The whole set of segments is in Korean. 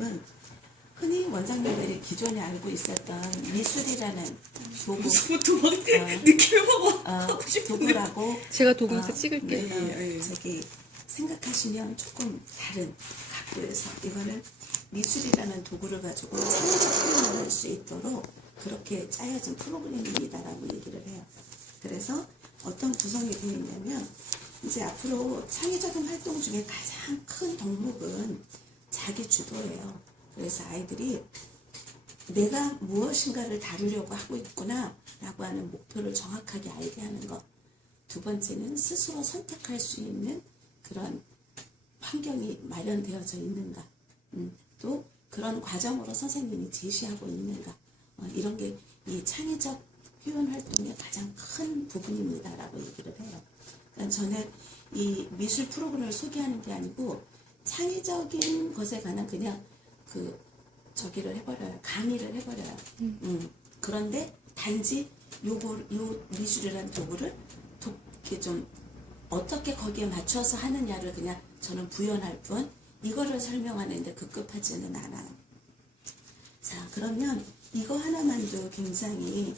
프로그램은 흔히 원장님들이 기존에 알고 있었던 미술이라는 도구, 느낌을 보고 도구라고 제가 도구에서 찍을게요. 저기 생각하시면 조금 다른 각도에서 이거는 미술이라는 도구를 가지고 창의적 표현을 할 수 있도록 그렇게 짜여진 프로그램입니다라고 얘기를 해요. 그래서 어떤 구성이 되어 있냐면 이제 앞으로 창의적인 활동 중에 가장 큰 덕목은 자기 주도예요. 그래서 아이들이 내가 무엇인가를 다루려고 하고 있구나 라고 하는 목표를 정확하게 알게 하는 것. 두 번째는 스스로 선택할 수 있는 그런 환경이 마련되어져 있는가. 또 그런 과정으로 선생님이 제시하고 있는가. 이런 게 이 창의적 표현 활동의 가장 큰 부분입니다 라고 얘기를 해요. 그러니까 저는 이 미술 프로그램을 소개하는 게 아니고 창의적인 것에 관한 그냥 저기를 해버려요. 강의를 해버려요. 그런데 단지 요 미술이라는 도구를 이렇게 좀 어떻게 거기에 맞춰서 하느냐를 그냥 저는 부연할 뿐 이거를 설명하는데 급급하지는 않아요. 자, 그러면 이거 하나만도 굉장히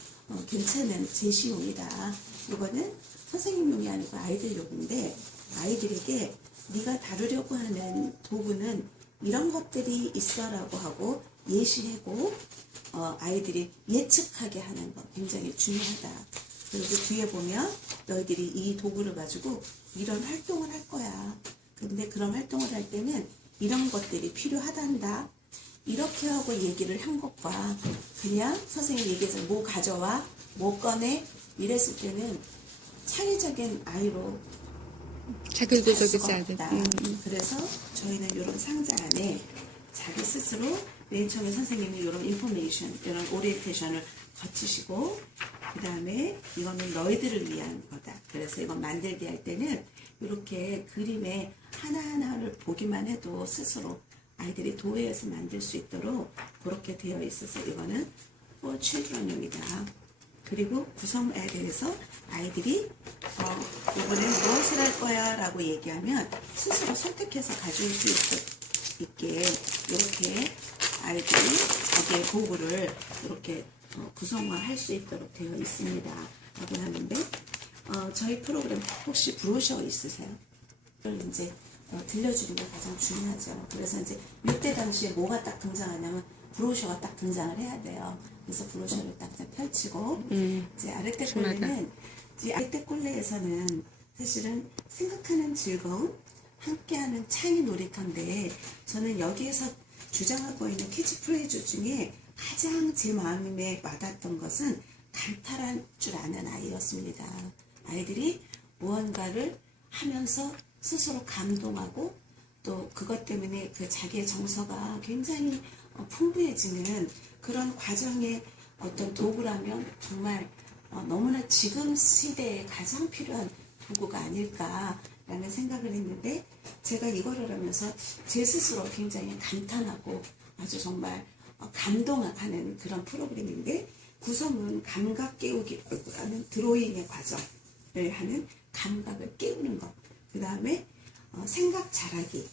괜찮은 제시용이다. 이거는 선생님용이 아니고 아이들용인데 아이들에게 네가 다루려고 하는 도구는 이런 것들이 있어라고 하고 예시하고 아이들이 예측하게 하는 거 굉장히 중요하다. 그리고 뒤에 보면 너희들이 이 도구를 가지고 이런 활동을 할 거야. 근데 그런 활동을 할 때는 이런 것들이 필요하단다. 이렇게 하고 얘기를 한 것과 그냥 선생님이 얘기해서 뭐 가져와, 뭐 꺼내 이랬을 때는 창의적인 아이로 자기도적이지 않은. 그래서 저희는 이런 상자 안에 자기 스스로 맨 처음에 선생님이 이런 인포메이션, 이런 오리엔테이션을 거치시고 그 다음에 이거는 너희들을 위한 거다. 그래서 이건 만들게 할 때는 이렇게 그림에 하나하나를 보기만 해도 스스로 아이들이 도회해서 만들 수 있도록 그렇게 되어 있어서 이거는 for children입니다. 그리고 구성에 대해서 아이들이 이번엔 무엇을 할 거야 라고 얘기하면 스스로 선택해서 가져올 수 있게 이렇게 아이들이 자기의 도구를 이렇게 구성화할 수 있도록 되어 있습니다 라고 하는데 저희 프로그램 혹시 브로셔 있으세요? 그걸 이제 들려주는 게 가장 중요하죠. 그래서 이제 이때 당시에 뭐가 딱 등장하냐면 브로셔가 딱 등장을 해야 돼요. 그래서 브로셔를 딱 펼치고 이제 아르테 꼴레는 이 아르테 꼴레에서는 사실은 생각하는 즐거움, 함께하는 창의 놀이터인데 저는 여기에서 주장하고 있는 캐치프레이즈 중에 가장 제 마음에 와닿았던 것은 감탄할 줄 아는 아이였습니다. 아이들이 무언가를 하면서 스스로 감동하고 또 그것 때문에 그 자기의 정서가 굉장히 풍부해지는 그런 과정의 어떤 도구라면 정말 너무나 지금 시대에 가장 필요한 도구가 아닐까라는 생각을 했는데 제가 이거를 하면서 제 스스로 굉장히 감탄하고 아주 정말 감동하는 그런 프로그램인데 구성은 감각 깨우기라는 드로잉의 과정을 하는 감각을 깨우는 것. 그 다음에 생각 잘하기.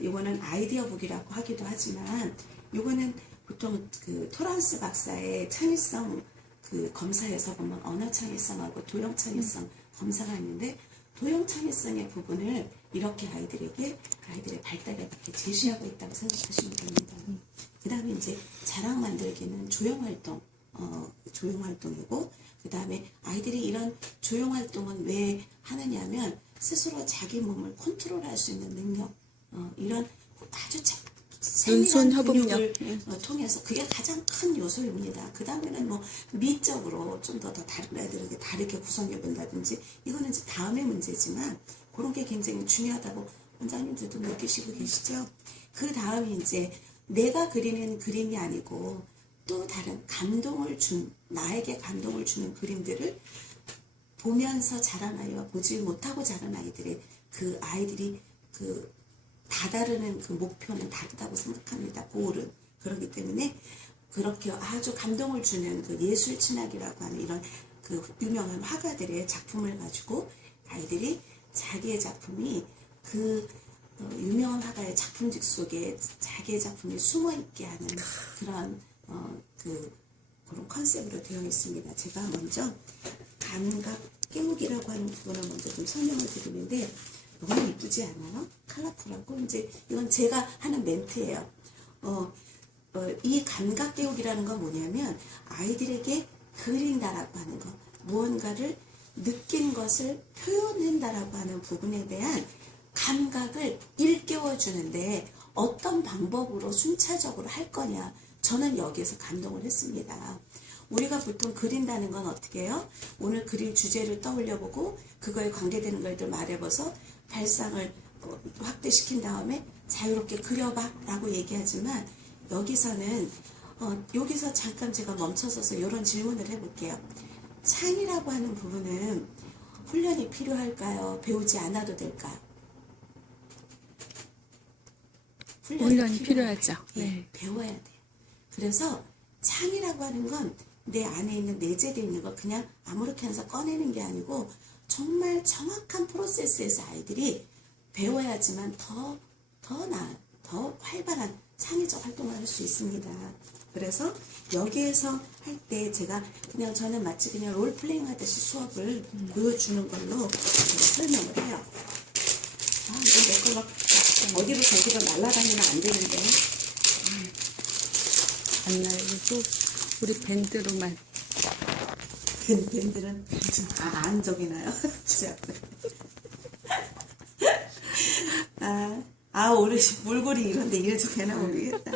이거는 아이디어 북이라고 하기도 하지만 이거는 보통 그 토란스 박사의 창의성 그 검사에서 보면 언어 창의성하고 도형 창의성 검사가 있는데 도형 창의성의 부분을 이렇게 아이들에게 아이들의 발달에 맞게 제시하고 있다고 생각하시면 됩니다. 그 다음에 이제 자랑 만들기는 조형 활동이고 그 다음에 아이들이 이런 조형 활동은 왜 하느냐면 스스로 자기 몸을 컨트롤할 수 있는 능력, 이런 아주 눈손 세밀한 협응력 근육을 통해서 그게 가장 큰 요소입니다. 그 다음에는 뭐 미적으로 좀 더 다른 애들에게 다르게 구성해 본다든지 이거는 이제 다음의 문제지만 그런 게 굉장히 중요하다고 원장님들도 느끼시고 계시죠. 그 다음이 이제 내가 그리는 그림이 아니고 또 다른 나에게 감동을 주는 그림들을 보면서 자란 아이와 보지 못하고 자란 아이들의 그 아이들이 그 다다르는 그 목표는 다르다고 생각합니다. 고울은. 그렇기 때문에 그렇게 아주 감동을 주는 그 예술 친학이라고 하는 이런 그 유명한 화가들의 작품을 가지고 아이들이 자기의 작품이 그 유명한 화가의 작품집 속에 자기의 작품이 숨어있게 하는 그런 그런 컨셉으로 되어 있습니다. 제가 먼저 감각 깨우기라고 하는 부분을 먼저 좀 설명을 드리는데 너무 이쁘지 않아요? 컬러풀하고 이제 이건 제가 하는 멘트예요. 이 감각 깨우기라는 건 뭐냐면 아이들에게 그린다라고 하는 거, 무언가를 느낀 것을 표현한다라고 하는 부분에 대한 감각을 일깨워 주는데 어떤 방법으로 순차적으로 할 거냐, 저는 여기에서 감동을 했습니다. 우리가 보통 그린다는 건 어떻게 해요? 오늘 그릴 주제를 떠올려보고 그거에 관계되는 것들 말해봐서 발상을 확대시킨 다음에 자유롭게 그려봐 라고 얘기하지만 여기서는 여기서 잠깐 제가 멈춰서서 이런 질문을 해볼게요. 창이라고 하는 부분은 훈련이 필요할까요? 배우지 않아도 될까요? 훈련이 필요하죠. 네, 네. 배워야 돼요. 그래서 창이라고 하는 건 내 안에 있는 내재되어 있는 거 그냥 아무렇게 해서 꺼내는 게 아니고 정말 정확한 프로세스에서 아이들이 배워야지만 더 활발한 창의적 활동을 할 수 있습니다. 그래서 여기에서 할 때 제가 그냥 저는 마치 그냥 롤플레잉 하듯이 수업을 보여주는 걸로 설명을 해요. 이건 내 걸로 어디로 저기로 날아다니면 안 되는데. 안 날리고 우리 밴드로만. 밴드는 안 적이나요? 우리 물고리 이런데 이래도 되나 모르겠다.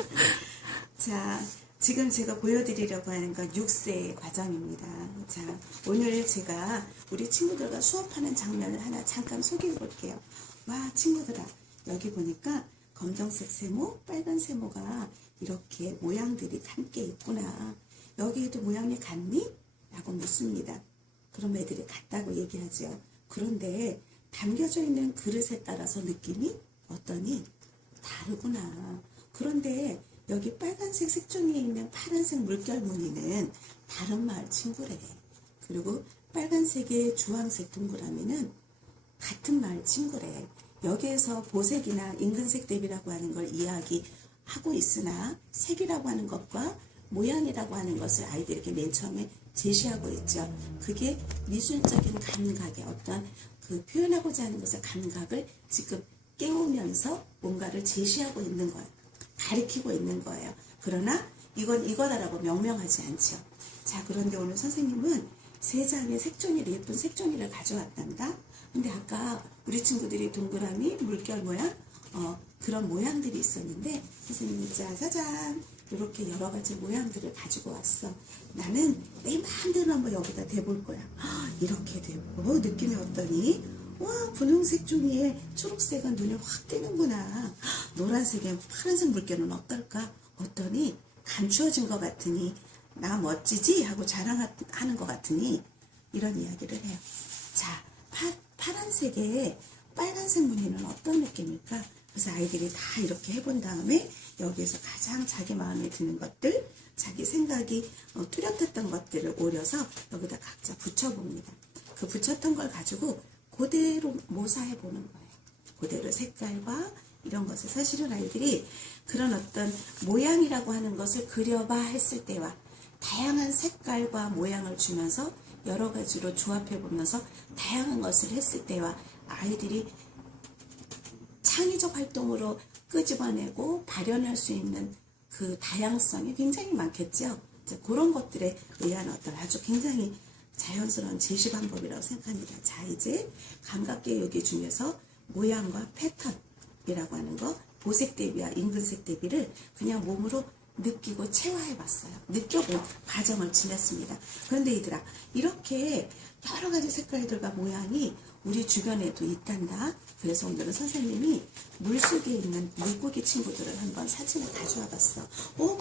자, 지금 제가 보여드리려고 하는 건 6세의 과정입니다. 자, 오늘 제가 우리 친구들과 수업하는 장면을 하나 잠깐 소개해 볼게요. 와, 친구들아, 여기 보니까 검정색 세모, 빨간 세모가 이렇게 모양들이 함께 있구나. 여기에도 모양이 같니? 라고 묻습니다. 그럼 애들이 같다고 얘기하죠. 그런데 담겨져 있는 그릇에 따라서 느낌이 어떠니? 다르구나. 그런데 여기 빨간색 색종이에 있는 파란색 물결 무늬는 다른 마을 친구래. 그리고 빨간색의 주황색 동그라미는 같은 마을 친구래. 여기에서 보색이나 임근색 대비라고 하는 걸 이야기하고 있으나 색이라고 하는 것과 모양이라고 하는 것을 아이들에게 맨 처음에 제시하고 있죠. 그게 미술적인 감각의 어떤 그 표현하고자 하는 것의 감각을 지금 깨우면서 뭔가를 제시하고 있는 거예요. 가리키고 있는 거예요. 그러나 이건 이거다라고 명명하지 않죠. 자, 그런데 오늘 선생님은 3장의 색종이를, 예쁜 색종이를 가져왔단다. 근데 아까 우리 친구들이 동그라미, 물결 모양, 그런 모양들이 있었는데 선생님이 짜자잔 이렇게 여러 가지 모양들을 가지고 왔어. 나는 내 마음대로 한번 여기다 대볼 거야. 이렇게 대고 느낌이 어떠니? 와, 분홍색 종이에 초록색은 눈에 확 띄는구나. 노란색에 파란색 물결은 어떨까? 어떠니? 감추어진 것 같으니? 나 멋지지? 하고 자랑하는 것 같으니? 이런 이야기를 해요. 자, 파란색에 빨간색 무늬는 어떤 느낌일까? 그래서 아이들이 다 이렇게 해본 다음에 여기에서 가장 자기 마음에 드는 것들, 자기 생각이 뚜렷했던 것들을 오려서 여기다 각자 붙여봅니다. 그 붙였던 걸 가지고 그대로 모사해 보는 거예요. 그대로 색깔과 이런 것을 사실은 아이들이 그런 어떤 모양이라고 하는 것을 그려봐 했을 때와 다양한 색깔과 모양을 주면서 여러 가지로 조합해 보면서 다양한 것을 했을 때와 아이들이 창의적 활동으로 끄집어내고 발현할 수 있는 그 다양성이 굉장히 많겠죠. 그런 것들에 의한 어떤 아주 굉장히 자연스러운 제시 방법이라고 생각합니다. 자, 이제 감각교육의 중에서 모양과 패턴이라고 하는 거, 보색 대비와 임근색 대비를 그냥 몸으로 느끼고 체화해 봤어요. 느껴본 과정을 지냈습니다. 그런데 얘들아, 이렇게 여러 가지 색깔들과 모양이 우리 주변에도 있단다. 그래서 오늘은 선생님이 물속에 있는 물고기 친구들을 한번 사진을 가져와 봤어.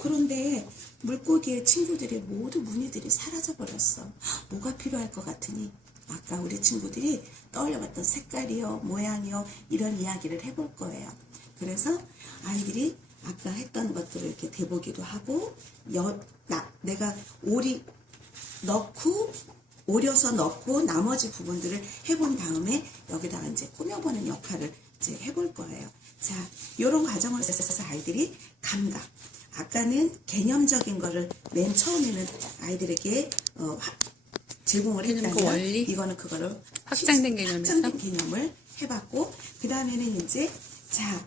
그런데 물고기의 친구들의 모두 무늬들이 사라져 버렸어. 뭐가 필요할 것 같으니? 아까 우리 친구들이 떠올려봤던 색깔이요, 모양이요, 이런 이야기를 해볼 거예요. 그래서 아이들이 아까 했던 것들을 이렇게 대보기도 하고, 내가 오려서 넣고 나머지 부분들을 해본 다음에 여기다가 이제 꾸며보는 역할을 이제 해볼 거예요. 자, 요런 과정을 써서 아이들이 감각. 아까는 개념적인 거를 맨 처음에는 아이들에게 제공을 개념, 그 했다면 원리? 이거는 그거를 확장된 개념에서? 확장된 개념을 해봤고 그 다음에는 이제 자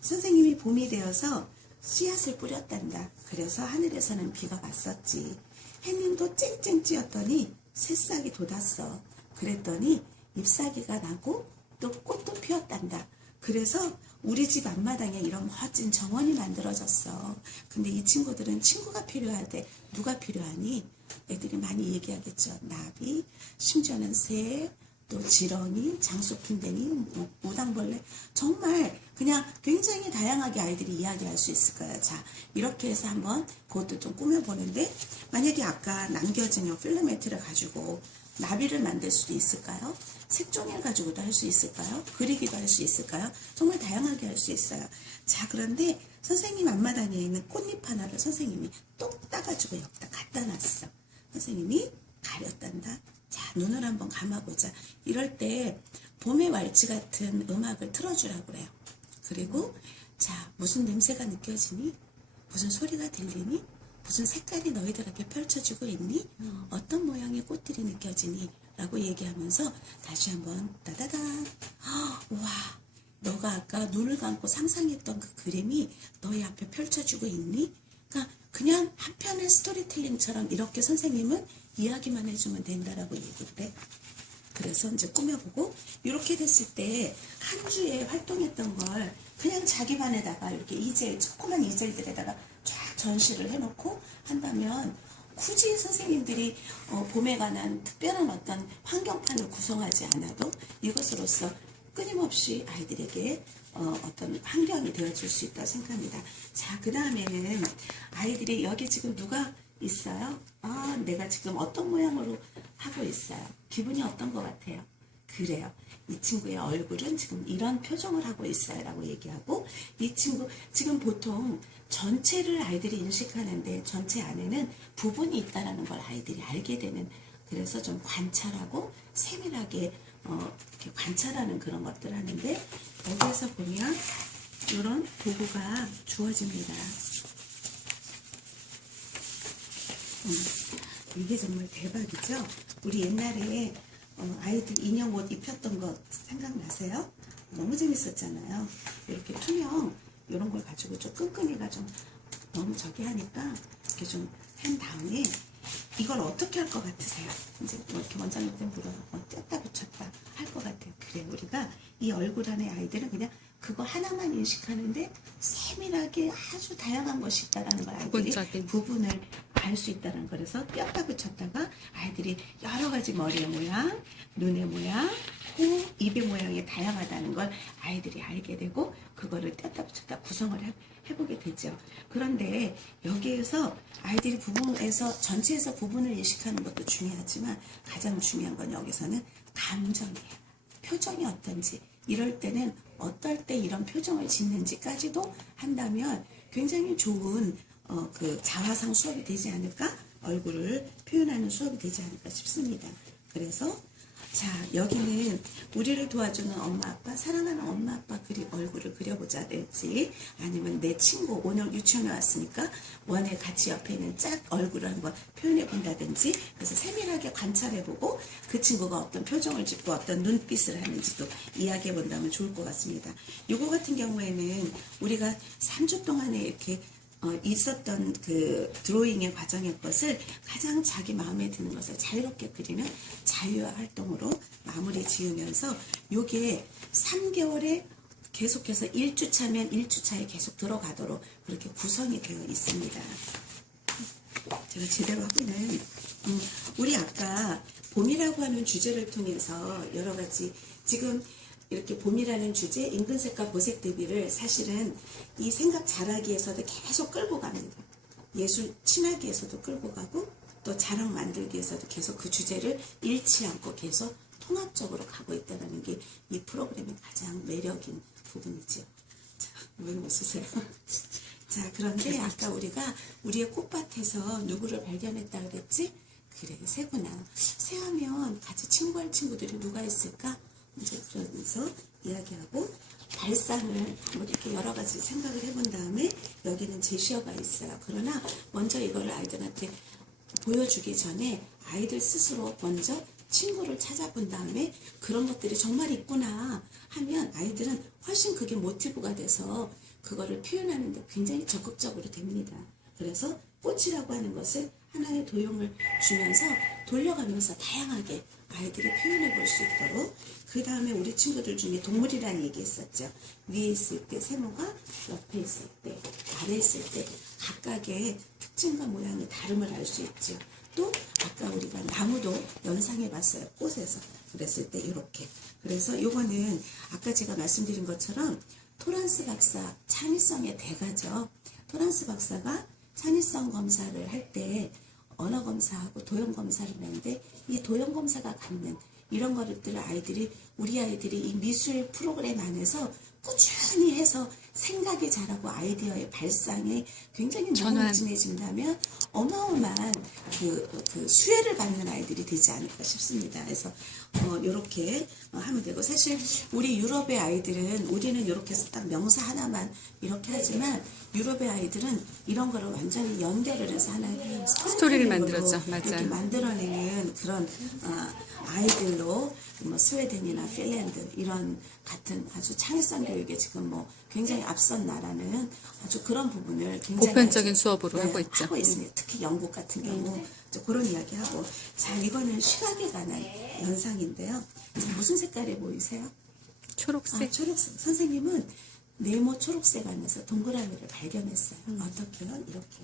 선생님이 봄이 되어서 씨앗을 뿌렸단다. 그래서 하늘에서는 비가 왔었지. 햇님도 쨍쨍 찌었더니 새싹이 돋았어. 그랬더니 잎사귀가 나고 또 꽃도 피었단다. 그래서 우리 집 앞마당에 이런 멋진 정원이 만들어졌어. 근데 이 친구들은 친구가 필요하대. 누가 필요하니? 애들이 많이 얘기하겠죠. 나비, 심지어는 새, 또 지렁이, 장수풍뎅이, 무당벌레. 정말 그냥 굉장히 다양하게 아이들이 이야기할 수 있을 거예요. 자, 이렇게 해서 한번 그것도 좀 꾸며보는데 만약에 아까 남겨진 요 필라멘트를 가지고 나비를 만들 수도 있을까요? 색종이를 가지고도 할 수 있을까요? 그리기도 할 수 있을까요? 정말 다양하게 할 수 있어요. 자, 그런데 선생님 앞마당에 있는 꽃잎 하나를 선생님이 똑 따가지고 여기다 갖다 놨어. 선생님이 가렸단다. 자, 눈을 한번 감아보자. 이럴 때 봄의 왈츠 같은 음악을 틀어주라고 그래요. 그리고 자, 무슨 냄새가 느껴지니? 무슨 소리가 들리니? 무슨 색깔이 너희들에게 펼쳐지고 있니? 어떤 모양의 꽃들이 느껴지니? 라고 얘기하면서 다시 한번 따다다. 와, 너가 아까 눈을 감고 상상했던 그 그림이 너희 앞에 펼쳐지고 있니? 그러니까 그냥 한 편의 스토리텔링처럼 이렇게 선생님은 이야기만 해주면 된다라고 얘기를 해. 그래서 이제 꾸며보고 이렇게 됐을 때 한 주에 활동했던 걸 그냥 자기 반에다가 이렇게 이젤, 조그만 이젤들에다가 쫙 전시를 해놓고 한다면 굳이 선생님들이 봄에 관한 특별한 어떤 환경판을 구성하지 않아도 이것으로서 끊임없이 아이들에게 어떤 환경이 되어줄 수 있다고 생각합니다. 자, 그 다음에는 아이들이 여기 지금 누가 있어요? 아, 내가 지금 어떤 모양으로 하고 있어요. 기분이 어떤 것 같아요? 그래요. 이 친구의 얼굴은 지금 이런 표정을 하고 있어요 라고 얘기하고 이 친구 지금 보통 전체를 아이들이 인식하는데 전체 안에는 부분이 있다는 걸 아이들이 알게 되는 그래서 좀 관찰하고 세밀하게 이렇게 관찰하는 그런 것들을 하는데 여기에서 보면 이런 도구가 주어집니다. 이게 정말 대박이죠. 우리 옛날에 아이들 인형 옷 입혔던 거 생각나세요? 너무 재밌었잖아요. 이렇게 투명 이런 걸 가지고 좀 끈끈이가 좀 너무 저기 하니까 이렇게 좀 한 다음에 이걸 어떻게 할 것 같으세요? 이제 뭐 이렇게 원장님한테 물어 뗐다 붙였다 할 것 같아요. 그래, 우리가 이 얼굴 안에 아이들은 그냥 그거 하나만 인식하는데 세밀하게 아주 다양한 것이 있다라는 걸 아이들이 부분적인. 부분을 알 수 있다는 거라서 뗐다 붙였다가 아이들이 여러 가지 머리의 모양, 눈의 모양, 코, 입의 모양이 다양하다는 걸 아이들이 알게 되고 그거를 뗐다 붙였다 구성을 해보게 되죠. 그런데 여기에서 아이들이 부분에서 전체에서 부분을 인식하는 것도 중요하지만 가장 중요한 건 여기서는 감정이에요. 표정이 어떤지 이럴 때는 어떨 때 이런 표정을 짓는지까지도 한다면 굉장히 좋은 그 자화상 수업이 되지 않을까? 얼굴을 표현하는 수업이 되지 않을까 싶습니다. 그래서 자, 여기는 우리를 도와주는 엄마 아빠, 사랑하는 엄마 아빠 얼굴을 그려보자 될지 아니면 내 친구 오늘 유치원에 왔으니까 원에 같이 옆에 있는 짝 얼굴을 한번 표현해 본다든지 그래서 세밀하게 관찰해보고 그 친구가 어떤 표정을 짓고 어떤 눈빛을 하는지도 이야기해 본다면 좋을 것 같습니다. 요거 같은 경우에는 우리가 3주 동안에 이렇게 있었던 그 드로잉의 과정의 것을 가장 자기 마음에 드는 것을 자유롭게 그리는 자유화 활동으로 마무리 지으면서 요게 3개월에 계속해서 1주차면 1주차에 계속 들어가도록 그렇게 구성이 되어 있습니다. 제가 제대로 하고 있는 우리 아까 봄이라고 하는 주제를 통해서 여러 가지 지금 이렇게 봄이라는 주제, 임금색과 보색 대비를 사실은 이 생각 잘하기에서도 계속 끌고 갑니다. 예술 친하기에서도 끌고 가고 또 자랑 만들기에서도 계속 그 주제를 잃지 않고 계속 통합적으로 가고 있다는 게 이 프로그램의 가장 매력인 부분이죠. 자, 왜 웃으세요? 자, 그런데 아까 우리가 우리의 꽃밭에서 누구를 발견했다 그랬지? 그래, 새구나. 새하면 같이 친구할 친구들이 누가 있을까? 이제 그러면서 이야기하고 발상을 한번 이렇게 여러 가지 생각을 해본 다음에 여기는 제시어가 있어요. 그러나 먼저 이거를 아이들한테 보여주기 전에 아이들 스스로 먼저 친구를 찾아본 다음에 그런 것들이 정말 있구나 하면 아이들은 훨씬 그게 모티브가 돼서 그거를 표현하는데 굉장히 적극적으로 됩니다. 그래서 꽃이라고 하는 것을 하나의 도형을 주면서 돌려가면서 다양하게 아이들이 표현해 볼 수 있도록, 그 다음에 우리 친구들 중에 동물이라는 얘기 했었죠. 위에 있을 때 세모가, 옆에 있을 때, 아래 있을 때 각각의 특징과 모양의 다름을 알 수 있죠. 또 아까 우리가 나무도 연상해 봤어요. 꽃에서. 그랬을 때 이렇게. 그래서 요거는 아까 제가 말씀드린 것처럼 토란스 박사 창의성의 대가죠. 토란스 박사가 창의성 검사를 할 때 언어 검사하고 도형 검사를 하는데, 이 도형 검사가 갖는 이런 것들을 우리 아이들이 이 미술 프로그램 안에서 꾸준히 해서 생각이 자라고 아이디어의 발상이 굉장히 무궁무진해진다면 어마어마한 그 수혜를 받는 아이들이 되지 않을까 싶습니다. 그래서 이렇게 하면 되고, 사실 우리 유럽의 아이들은, 우리는 이렇게 해서 딱 명사 하나만 이렇게 하지만 유럽의 아이들은 이런 거를 완전히 연결을 해서 하나의 스토리를 만들었죠. 이렇게 맞아요. 만들어내는 그런 아이들로 뭐 스웨덴이나 핀란드 이런 같은 아주 창의성 교육에 지금 뭐 굉장히 앞선 나라는 아주 그런 부분을 굉장히 보편적인 수업으로 하고 있죠. 하고 있습니다. 특히 영국 같은 경우 그런 이야기하고. 자, 이거는 시각에 관한 연상인데요. 자, 무슨 색깔이 보이세요? 초록색. 초록색. 선생님은 네모 초록색 안에서 동그라미를 발견했어요. 어떻게요? 이렇게.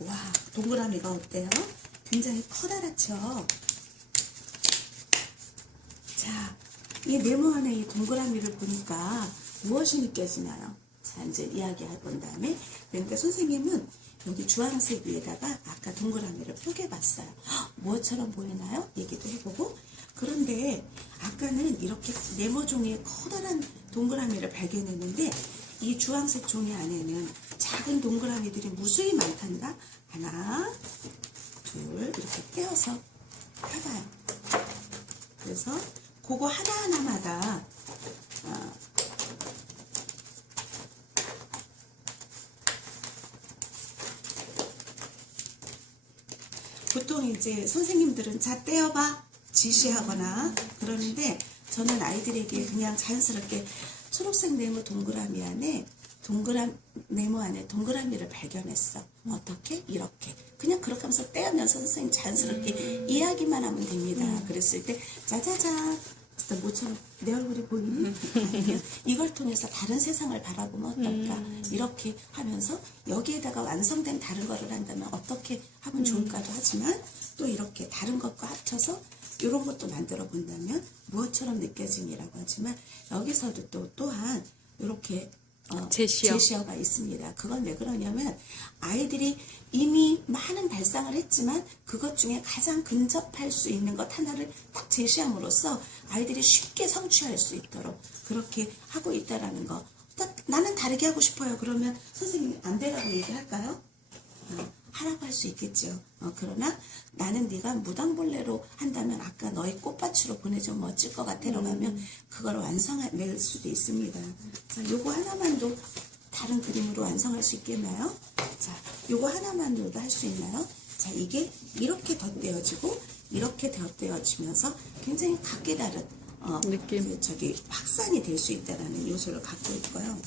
와, 동그라미가 어때요? 굉장히 커다랗죠? 자, 이 네모 안에 이 동그라미를 보니까 무엇이 느껴지나요? 자, 이제 이야기해 본 다음에, 그러니까 선생님은 여기 주황색 위에다가 아까 동그라미를 뽀개봤어요. 무엇처럼 보이나요? 얘기도 해보고. 그런데 아까는 이렇게 네모 종이에 커다란 동그라미를 발견했는데, 이 주황색 종이 안에는 작은 동그라미들이 무수히 많단다. 하나, 둘, 이렇게 떼어서 해봐요. 그래서 그거 하나하나마다 보통 이제 선생님들은 자 떼어봐 지시하거나 그러는데, 저는 아이들에게 그냥 자연스럽게 초록색 네모 동그라미 안에 네모 안에 동그라미를 발견했어. 어떻게? 이렇게. 그냥 그렇게 하면서 떼으면서 선생님 자연스럽게 이야기만 하면 됩니다. 그랬을 때 짜자잔. 모처럼 내 얼굴이 보이니? 아니면 이걸 통해서 다른 세상을 바라보면 어떨까? 이렇게 하면서 여기에다가 완성된 다른 거를 한다면 어떻게 하면 좋을까도 하지만, 또 이렇게 다른 것과 합쳐서 이런 것도 만들어 본다면 무엇처럼 느껴짐이라고 하지만, 여기서도 또한 이렇게 제시어가 있습니다. 그건 왜 그러냐면 아이들이 이미 많은 발상을 했지만 그것 중에 가장 근접할 수 있는 것 하나를 딱 제시함으로써 아이들이 쉽게 성취할 수 있도록 그렇게 하고 있다라는 거. 나는 다르게 하고 싶어요. 그러면 선생님이 안 되라고 얘기할까요? 하라고 할 수 있겠죠. 그러나 나는 네가 무당벌레로 한다면 아까 너희 꽃밭으로 보내주면 멋질 것 같아라고 하면 그걸 완성할 수도 있습니다. 자, 요거 하나만도 다른 그림으로 완성할 수 있겠나요? 자, 요거 하나만으로도 할 수 있나요? 자, 이게 이렇게 덧대어지고 이렇게 덧대어지면서 굉장히 각기 다른 느낌. 확산이 될 수 있다는 요소를 갖고 있고요.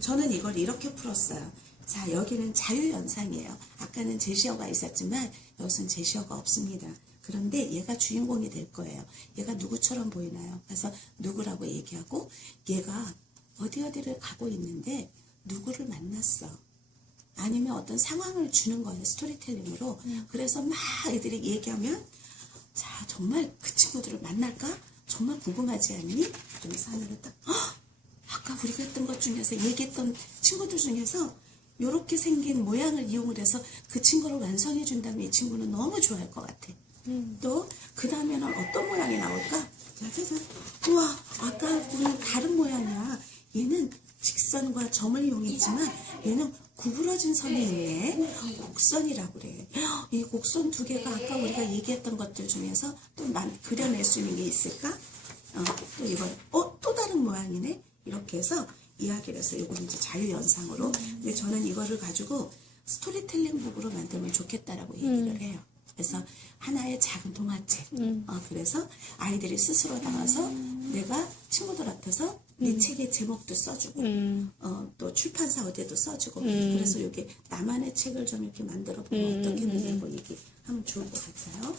저는 이걸 이렇게 풀었어요. 자, 여기는 자유연상이에요. 아까는 제시어가 있었지만 여기서는 제시어가 없습니다. 그런데 얘가 주인공이 될 거예요. 얘가 누구처럼 보이나요? 그래서 누구라고 얘기하고, 얘가 어디를 가고 있는데 누구를 만났어. 아니면 어떤 상황을 주는 거예요. 스토리텔링으로. 그래서 막 애들이 얘기하면, 자, 정말 그 친구들을 만날까? 정말 궁금하지 않니? 그러면서 하나를 딱, 아까 우리가 했던 것 중에서 얘기했던 친구들 중에서 이렇게 생긴 모양을 이용을 해서 그 친구를 완성해 준다면 이 친구는 너무 좋아할 것 같아. 또 그 다음에는 어떤 모양이 나올까? 짜자잔. 우와, 아까는 다른 모양이야. 얘는 직선과 점을 이용했지만 얘는 구부러진 선이 있네. 곡선이라고 그래. 이 곡선 두 개가 아까 우리가 얘기했던 것들 중에서 또 그려낼 수 있는 게 있을까? 또 이건 또 다른 모양이네. 이렇게 해서 이야기를 해서 이거는 이제 자유연상으로. 근데 저는 이거를 가지고 스토리텔링 북으로 만들면 좋겠다라고 얘기를 해요. 그래서 하나의 작은 동화책. 그래서 아이들이 스스로 나와서 내가 친구들 앞에서 내 책의 제목도 써주고, 또 출판사 어디에도 써주고, 그래서 이게 나만의 책을 좀 이렇게 만들어 보면 어떻겠느냐고 얘기하면 좋을 것 같아요.